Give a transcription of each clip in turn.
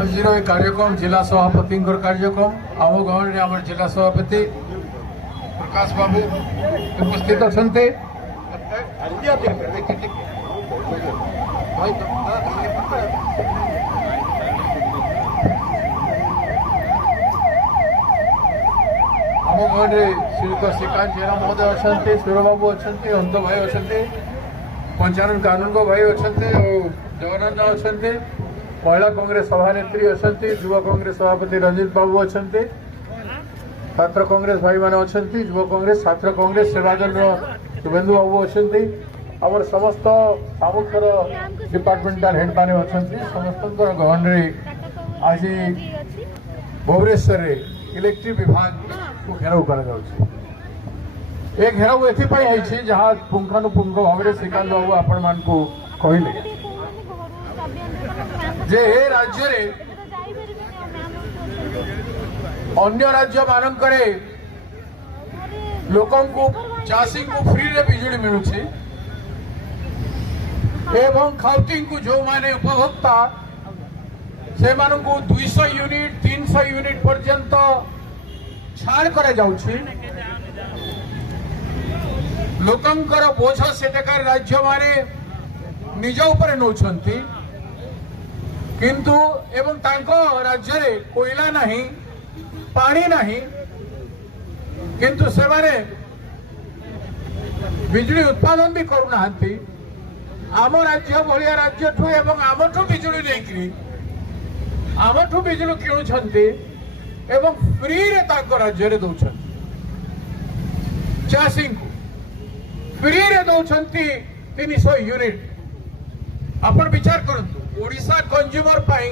आज कार्यक्रम जिला सभापति कार्यक्रम आम गाँव आम जिला सभापति प्रकाश बाबू उपस्थित अच्छा आम गाँव श्रीयुक्त श्रीकांत जेना महोदय अच्छा सूरबाबू अच्छा अंत भाई अच्छा पंचानन कानून भाई अच्छा जगन्नाथ अच्छा महिला कांग्रेस सभानेत्री अच्छा युवा कांग्रेस सभापति रंजित बाबू अच्छा छात्र कांग्रेस भाई मैंने अच्छा युवा कांग्रेस छात्र कांग्रेस सेवादल शुभेन्दु बाबू अच्छा आम समस्त सामुख्यर डिपार्टमेंटाल हेड मैंने अच्छा समस्त गहन आज भुवनेश्वर इलेक्ट्रिक विभाग को घेराव कर घेराव एथपाई जहाँ पुंखानुपुंख भाव में श्रीकांत बाबू आपण मान कहले जे ए राज्य रे अन्य राज्य मानकरे लोकन को चाषी को फ्री रे बिजुली मिलुछि एवं खाउटी को जो माने उपभोक्ता से मानन को 200 यूनिट 300 यूनिट पर्यंत छाड़ करे जाउछि लोकंकर बोझ सेठाकार राज्य माने निज ऊपर नौछंती किंतु एवं तांको राज्य रे कोयला नहीं पानी नहीं किंतु से माने बिजली उत्पादन भी करूना आम राज्य भाया राज्य ठू एवं आमठू बिजुली नहीं आमठू बिजुली किणुछंती एवं फ्री रे तांको राज्य रे दउछन चाषी को फ्री रे दउछंती 300 यूनिट आपण विचार करंतु ओडिशा कंज्यूमर पाई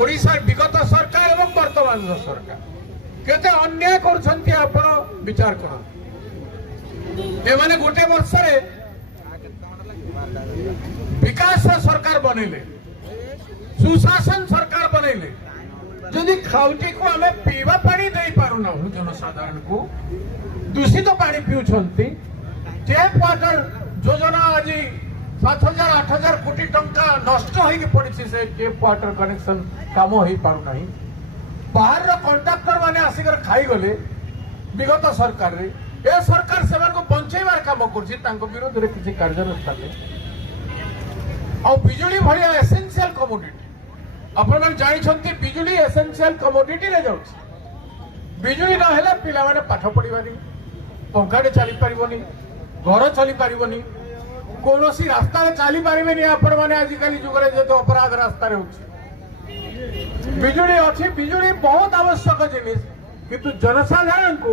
ओडिशा विगत सरकार एवं वर्तमान सरकार केते अन्याय करछंती आपण विचार करंतु ए माने गोटे वर्ष रे विकास सरकार बनेले सुशासन सरकार बनेले जदि खाउटी को हमें पीवा पानी दे पारुना जनसाधारण को दूषित पानी पिउछंती टैप वाटर योजना आज 7,000-8,000 कोटी टंका नष्ट होगी पड़ी से टैप वाटर कनेक्शन काम हो पारु नहीं बाहर कंट्राक्टर माने आसिकर खाई गले विगत सरकार रे ए सरकार से को बंचेबार काम करछि तांको विरोध रे किछि कार्यानुष्ठान आ बिजुली भलिया एसेंशियल कमोडिटी आपण मन जानि छंती बिजुली एसेंशियल कमोडिटी रे जाउछि बिजुली न हेले पिला माने पाठ पढी बानी पंखाटे चली पारिबोनी घर चली पारिबोनी कौनसी रास्ता चली पारे आपण मैंने आजिकल जुगे जो अपराध रास्ता बिजुली अच्छी बिजुली बहुत आवश्यक जिनिस किंतु जनसाधारण को